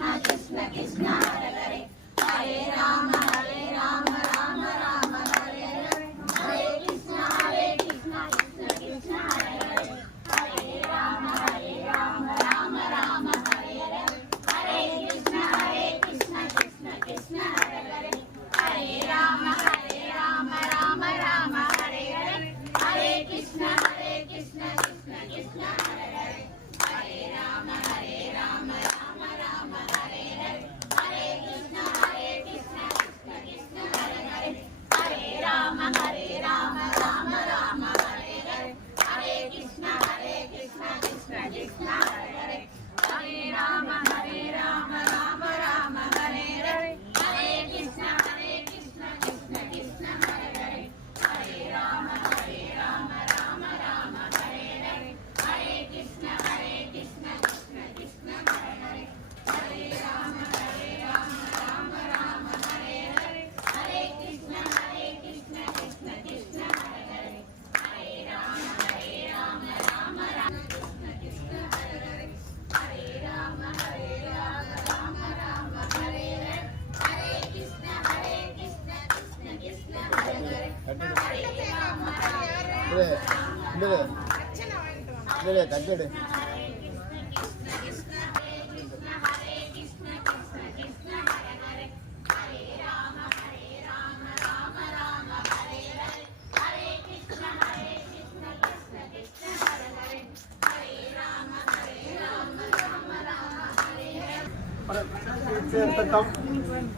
Magic Krishna, Krishna. கட்டடு. இல்லை இல்லை கட்டடு.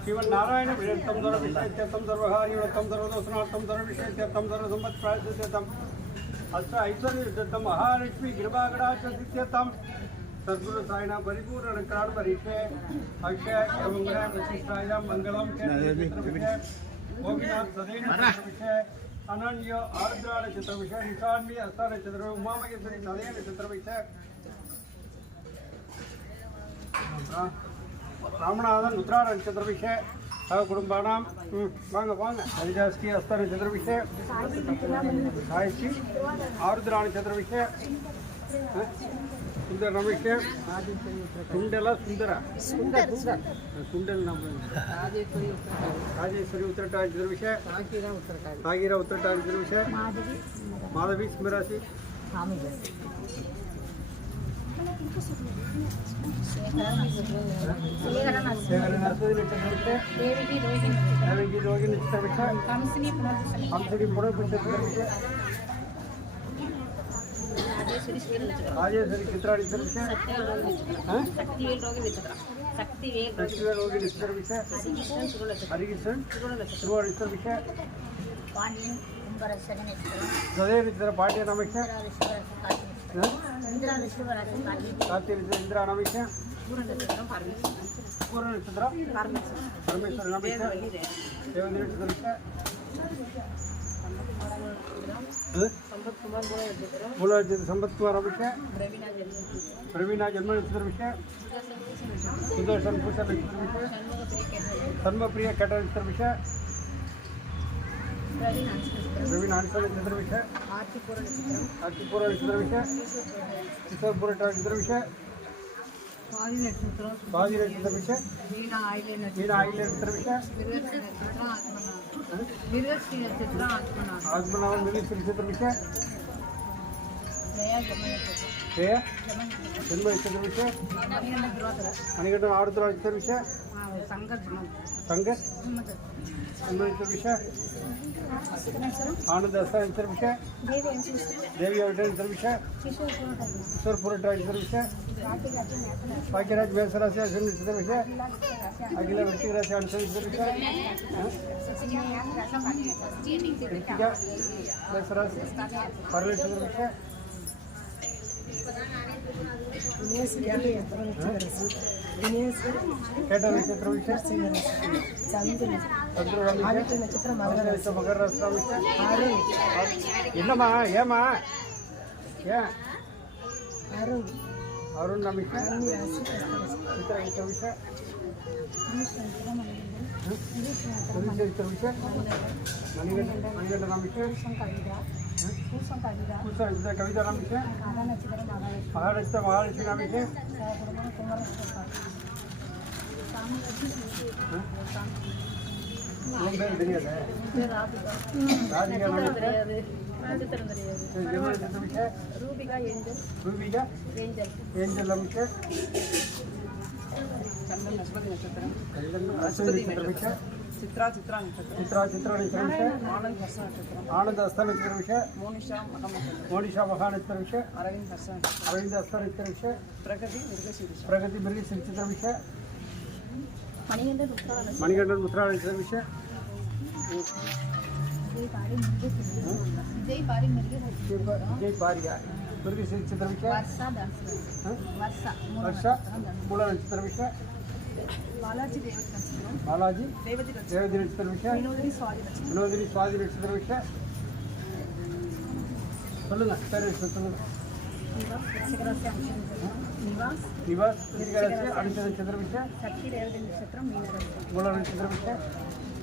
श्रीमन नारायण महालक्ष्मी कृपागणाच्यम सद्गुरु साइना परिपूर्ण कराण परीक्षे अक्षय मंगल प्रतिष्ठायाम मंगलम गोपीनाथ अनन्य आर्द्रा नक्षत्र विषय निशान्वी अस्था नक्षत्र उमा महेश्वरी सदैव नक्षत्र विषय ராமநாதன் ருத்ராரன் சந்திரபிஷே சக குடும்பானாம் வாங்க வாங்க. ஹரிதாஸ்கி அஸ்தான சந்திரபிஷே சாய்ச்சி ஆருத்ராணி சந்திரபிஷே சுந்தர ரமேஷே சுண்டலா சுந்தர? சுந்தர் சுந்தர் சுண்டல் ராஜேஸ்வரி உத்திரட்டாணி சந்திரபிஷே சாகிரா உத்திரட்டாணி சந்திரபிஷே மாதவி ஸ்மிராசி ರಾಜೇಶ್ವರಿ ಚಿತ್ರಾಡಿ ಸರ್ವಿಸ ಸಕ್ತಿವೇಲ್ ರೋಗಿ ಸರ್ವಿಸ ಹರಿಗಿಸನ್ ತಿರುವಾಡಿ ಸರ್ವಿಸ ಪಾಂಡಿಯನ್ ಕುಂಬರ ಸಗಣ ಹೃದಯ ವಿತರ ಪಾಂಡಿಯನ್ ಅಮಿಷ ఇంద్ర నమిష పూర్ణ నక్షత్ర పరమేశ్వర నమిష దేవుని నక్షత్ర ಮೂಲ ಸಂಪತ್ ಕುಮಾರ್ ಅಭಿಷೇ ಪ್ರವೀಣ ಜನ್ಮ ವಿಷಯ ಸಂತೋಷ್ ಸಂಪೂರ್ಣ ವಿಷಯ ಧರ್ಮಪ್ರಿಯ ಕಟರ್ ವಿಷಯ ರವಿನಾಂಕರ ಚಿತ್ರ ವಿಷಯ ಆರ್ತಿಪುರ ಚಿತ್ರ ವಿಷಯ ಚಿತ್ರಪುರ ಚಿತ್ರ ವಿಷಯ ಬಾವಿರ ಚಿತ್ರ ವಿಷಯ ಮೀನ ಆಯ್ಲೆ ಚಿತ್ರ ವಿಷಯ ಆತ್ಮನಾಮ ಮಿನಿಸ್ಟ್ರಿ ಚಿತ್ರ ವಿಷಯ ಜಯ ಜನ್ಮ ಚಿತ್ರ ವಿಷಯ ಮನೆಗಡ್ಡ ಆರುದ್ರಾಜ್ ಚಿತ್ರ ವಿಷಯ ಸಂಘಸ್ ಇನ್ನೊಂದು ವಿಷಯ ಆನಂದ ದಸ ಹೆಸರು ವಿಷಯ ದೇವಿ ಅವರ ಹೆಸರು ವಿಷಯ ಕಿಶೋರ್ ಹೆಸರು ವಿಷಯ ಭಾಗ್ಯರಾಜ್ ಬೇಸರಾಸಿ ಹೆಸರು ಹೆಸರು ವಿಷಯ ಅಖಿಲ ವೃಷ್ಟಿಕ ರಾಶಿ ಅನುಸರಿ ಹೆಸರು ವಿಷಯ ಬೇಸರಾಸಿ ಪರಮೇಶ್ವರ ವಿಷಯ కిషోర్ ఈశ్వరపుర చంద్రవిష భాగ్యరాజ్ మేసరాశి చంద్రవిష అఖిల వ్యక్తి రాశి చంద్రవిష కృతిక మేసరాశి పర్వ చంద్రవిష కేటరి చంద్రవిష చంద్రవిష మకర రాష్ట్రవిష என்னம்மா ஏம்மா ஏன் அருண் நமிஷ சித்ரா சவிஷ சவிஷ மணிகண்ட மணிகண்ட குச கவிதா மகாலட்சுமி மகாலட்சுமி பேர் தெரியாது Radhika சந்திரமிஷ Rubika Angel Rubika Angel Angel நமிஷ கண்டம் நஸ்பதி நட்சத்திரம் அஸ்வதி நட்சத்திரம் சித்ரா சித்ரா நட்சத்திரம் சித்ரா சித்ரா நட்சத்திரம் ஆனந்த் ஹர்ஷ நட்சத்திரம் ஆனந்த் ஹஸ்த நட்சத்திர விஷ மோனிஷா மகா மோனிஷா மகா நட்சத்திர விஷ அரவிந்த் ஹர்ஷ அரவிந்த் ஹஸ்த மணிகண்டன் உத்ரா ஜெய் பாரியா? చిత్రమిష వర్ష ధనుసు వర్ష వర్ష మూల నక్షత్రమిష బాలాజీ దేవత నక్షత్రం బాలాజీ రేవతి నక్షత్రం దేవది నక్షత్రమిష వినోదిని స్వాతి నక్షత్రం வினோதினி சுவாதி நட்சத்திரமிஷ சொல்லுங்க பேர் சொல்லுங்க నివాస్ వృశ్చిక రాశి అంశ నక్షత్రం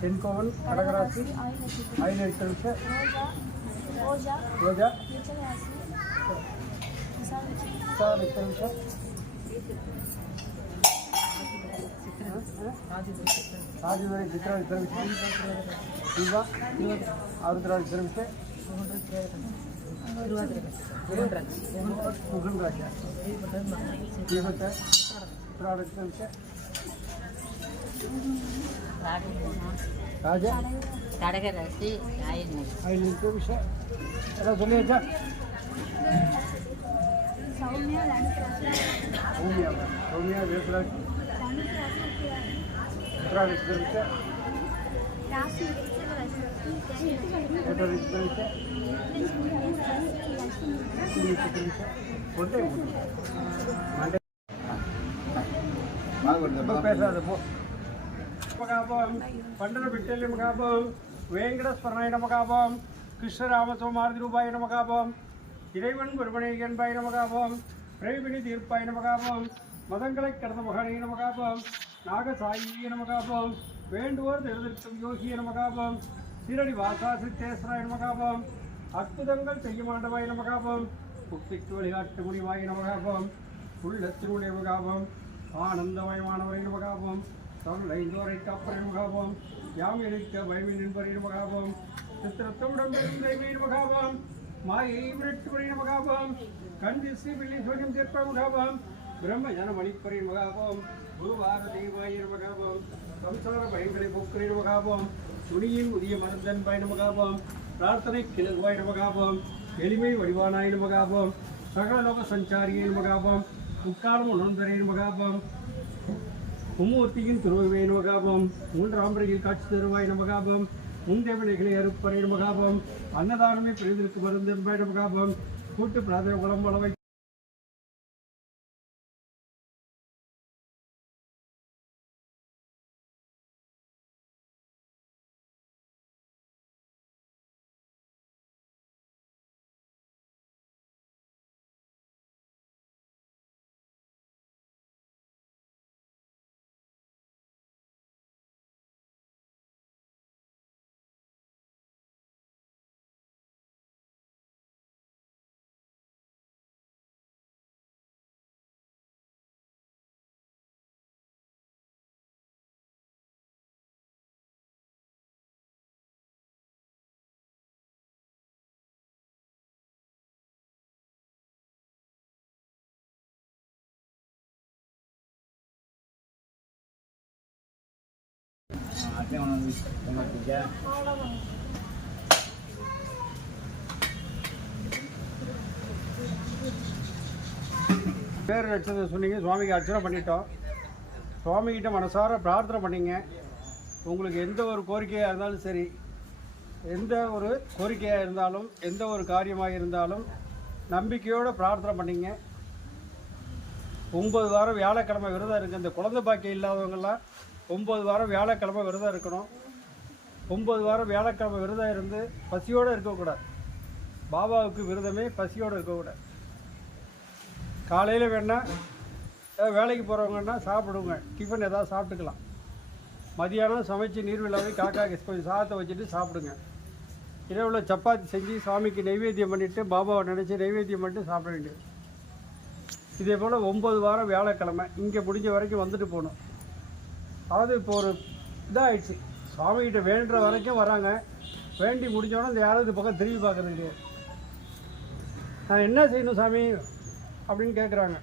టెన్కోవన్ కడగరాశి ఆయిల్ నక్షత్రమిష రోజా విశ్వాస నక్షత్రమిష రాజువారి చిత్ర నక్షత్రమిష శివ ఆరుద్ర నక్షత్రమిష సుగం రాజ దేవత చిత్ర కడగ రాసి ఆయిల్ సౌమ్య సౌమ్య వేసరాజ్ రాసి మాకు పో. சௌமியா வேசராஜ் చిత్ర నక్షత్రమిష ఏటో నక్షత్రమిష శివ నక్షత్రమిష ஒன்றே மண்டே ரொம்ப பேசாத போ மகாபம் பண்டன பிட்டலி மகாபம் வேங்கடஸ்வரனாய நமகாபம் கிருஷ்ணராமசோமாரதி ரூபாய நமகாபம் இறைவன் பெருமனை என்பாய் நமகாபம் பிரேமினி தீர்ப்பாய் நமகாபம் மதங்களை கடந்த மகனை நமகாபம் நாகசாயி நமகாபம் வேண்டுவோர் தெரிவிக்கும் யோகிய நமகாபம் சீரடி வாசா சித்தேஸ்வராய நமகாபம் அற்புதங்கள் செய்ய மாண்டவாய் நமகாபம் புக்திக்கு வழிகாட்டு முடிவாய் நமகாபம் உள்ளத்தினுடைய முகாபம் ஆனந்தமயமானவரை நமகாபம் தொல்லைந்தோரை காப்பரை முகாபம். யாம் இருக்க பயமின் என்பரை முகாபம். சித்திரத்தமுடன் தெய்வீர் முகாபம். மாயை மிரட்டுவரை முகாபம். கண்டி ஸ்ரீ பிள்ளை தீர்ப்ப முகாபம். பிரம்ம ஜன மணிப்பரின் முகாபம். குருவார தெய்வாயர் முகாபம். சம்சார பயங்களை போக்குரின் முகாபம். துணியின் உரிய மருந்தன் பயண முகாபம். பிரார்த்தனை கிழகுவாய் நமகாபம் எளிமை வடிவானாய் நமகாபம் சகலலோக சஞ்சாரியின் மகாபம். உட்காரம் உணர்ந்தரையின் மகாபாம். மும்மூர்த்தியின் திருவுவே நமகாபம் மூன்றாம் பிறையில் காட்சி தருவாய் நமகாபம் முந்தேவனைகளை அறுப்பறை மகாபம் அன்னதானமே பெரிதற்கு மருந்து என்பாயிட மகாபம் கூட்டு பிரார்த்தனை குளம் வளவை பேர் அர்ச்சனை சொன்னீங்க சுவாமிக்கு அர்ச்சனை பண்ணிட்டோம். சுவாமிகிட்ட மனசார பிரார்த்தனை பண்ணீங்க. உங்களுக்கு எந்த ஒரு கோரிக்கையாக இருந்தாலும் சரி எந்த ஒரு கோரிக்கையாக இருந்தாலும் எந்த ஒரு காரியமாக இருந்தாலும் நம்பிக்கையோடு பிரார்த்தனை பண்ணிங்க. ஒம்பது வாரம் வியாழக்கிழமை விரதம் இருக்குது இந்த குழந்தை பாக்கியம் இல்லாதவங்கெல்லாம் ஒம்பது வாரம் வியாழக்கிழமை விரதம் இருக்கணும். ஒம்பது வாரம் வியாழக்கிழமை விரதம் இருந்து பசியோடு இருக்கக்கூடாது. பாபாவுக்கு விரதமே பசியோடு இருக்கக்கூடாது. காலையில் வேணால் ஏதாவது வேலைக்கு போகிறவங்கன்னா சாப்பிடுங்க. டிஃபன் எதாவது சாப்பிட்டுக்கலாம். மதியானம் சமைச்சு நீர்விழாவை காக்காக்கு கொஞ்சம் சாதத்தை வச்சுட்டு சாப்பிடுங்க. இரவில் சப்பாத்தி செஞ்சு சாமிக்கு நைவேத்தியம் பண்ணிவிட்டு பாபாவை நினச்சி நைவேத்தியம் பண்ணிட்டு சாப்பிட வேண்டியது. இதே போல் ஒம்பது வாரம் வியாழக்கிழமை இங்கே முடிஞ்ச வரைக்கும் வந்துட்டு போகணும். அதாவது இப்போ ஒரு இதாகிடுச்சு சுவாமிகிட்ட வேண்டுற வரைக்கும் வராங்க. வேண்டி முடிஞ்சோடனே இந்த யாராவது பக்கம் திரும்பி பார்க்குறது கிடையாது நான் என்ன செய்யணும் சாமி? அப்படின்னு கேட்குறாங்க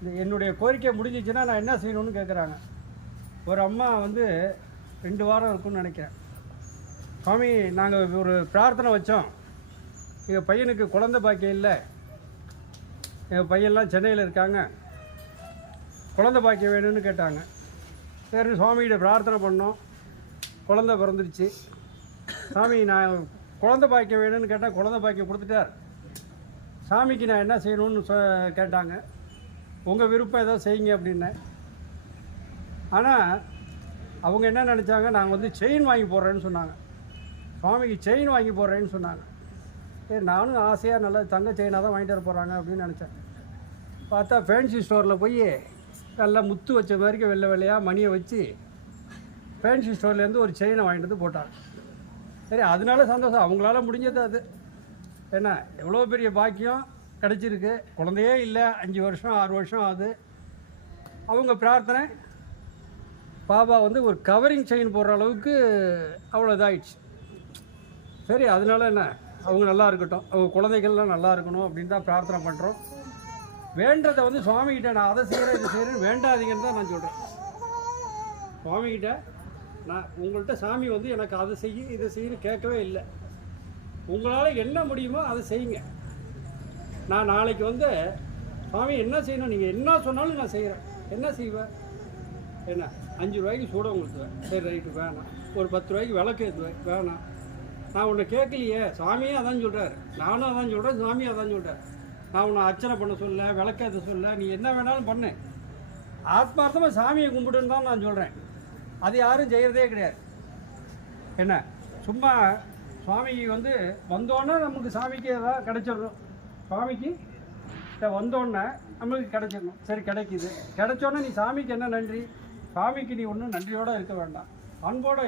இந்த என்னுடைய கோரிக்கை முடிஞ்சிச்சுன்னா நான் என்ன செய்யணும்னு கேட்குறாங்க ஒரு அம்மா வந்து ரெண்டு வாரம் இருக்கும்னு நினைக்கிறேன். சுவாமி நாங்கள் ஒரு பிரார்த்தனை வச்சோம். எங்கள் பையனுக்கு குழந்தை பாக்கியம் இல்லை. எங்கள் பையன்லாம் சென்னையில் இருக்காங்க. குழந்தை பாக்கியம் வேணும்னு கேட்டாங்க. சரி சுவாமிகிட்ட பிரார்த்தனை பண்ணோம். குழந்த பிறந்துருச்சு. சாமி நான் குழந்த பாக்கியம் வேணும்னு கேட்டால் குழந்த பாக்கியம் கொடுத்துட்டார். சாமிக்கு நான் என்ன செய்யணும்னு சொ கேட்டாங்க. உங்கள் விருப்பம் ஏதோ செய்யுங்க அப்படின்னேன். ஆனால் அவங்க என்ன நினச்சாங்க நாங்கள் வந்து செயின் வாங்கி போடுறேன்னு சொன்னாங்க. சுவாமிக்கு செயின் வாங்கி போடுறேன்னு சொன்னாங்க. ஏ நானும் ஆசையாக நல்லா தங்க செயினாக தான் வாங்கிட்டு வர போகிறாங்க அப்படின்னு நினச்சேன். பார்த்தா ஃபேன்சி ஸ்டோரில் போய் நல்லா முத்து வச்ச மாதிரிக்கு வெள்ளை வெள்ளையாக மணியை வச்சு ஃபேன்சி ஸ்டோர்லேருந்து ஒரு செயினை வாங்கிட்டு வந்து போட்டாங்க. சரி அதனால சந்தோஷம். அவங்களால முடிஞ்சது அது. என்ன எவ்வளோ பெரிய பாக்கியம் கிடச்சிருக்கு. குழந்தையே இல்லை. அஞ்சு வருஷம் ஆறு வருஷம் ஆகுது. அவங்க பிரார்த்தனை பாபா வந்து ஒரு கவரிங் செயின் போடுற அளவுக்கு அவ்வளோ இதாகிடுச்சு சரி அதனால என்ன? அவங்க நல்லா இருக்கட்டும். அவங்க குழந்தைகள்லாம் நல்லா இருக்கணும் அப்படின்னு தான் பிரார்த்தனை பண்ணுறோம் வேண்டதை வந்து சுவாமிகிட்ட நான் அதை செய்கிறேன் இதை செய்கிறேன் வேண்டாதீங்கன்னு தான் நான் சொல்கிறேன் சுவாமிகிட்ட நான் உங்கள்கிட்ட சாமி வந்து எனக்கு அதை செய்ய இதை செய்யணும் கேட்கவே இல்லை. உங்களால் என்ன முடியுமோ அதை செய்யுங்க. நான் நாளைக்கு வந்து சுவாமி என்ன செய்யணும் நீங்கள் என்ன சொன்னாலும் நான் செய்கிறேன் என்ன செய்வேன் என்ன? அஞ்சு ரூபாய்க்கு சூடம் கொடுத்துவேன் சரி ரைட்டு வேணாம். ஒரு பத்து ரூபாய்க்கு விளக்கு ஏற்றுவேன் வேணாம். நான் உன்னை கேட்கலையே. சாமியே அதான் சொல்கிறார் நானும் அதான் சொல்கிறேன் சாமியும் அதான் சொல்கிறார் நான் உன்னை அர்ச்சனை பண்ண சொல்ல விளக்கேற்ற சொல்ல நீ என்ன வேணாலும் பண்ணு. ஆத்மார்த்தமாக சாமியை கும்பிடுன்னு தான் நான் சொல்கிறேன் அது யாரும் செய்கிறதே கிடையாது. என்ன? சும்மா சுவாமிக்கு வந்து வந்தோன்னே நமக்கு சாமிக்கு ஏதாவது கிடச்சிடணும். சுவாமிக்கு? வந்தோன்னே நம்மளுக்கு கிடச்சிடணும். சரி கிடைக்கிது. கிடைச்சோன்னே நீ சாமிக்கு என்ன நன்றி? சாமிக்கு நீ ஒன்றும் நன்றியோடு இருக்க வேண்டாம். அன்போடு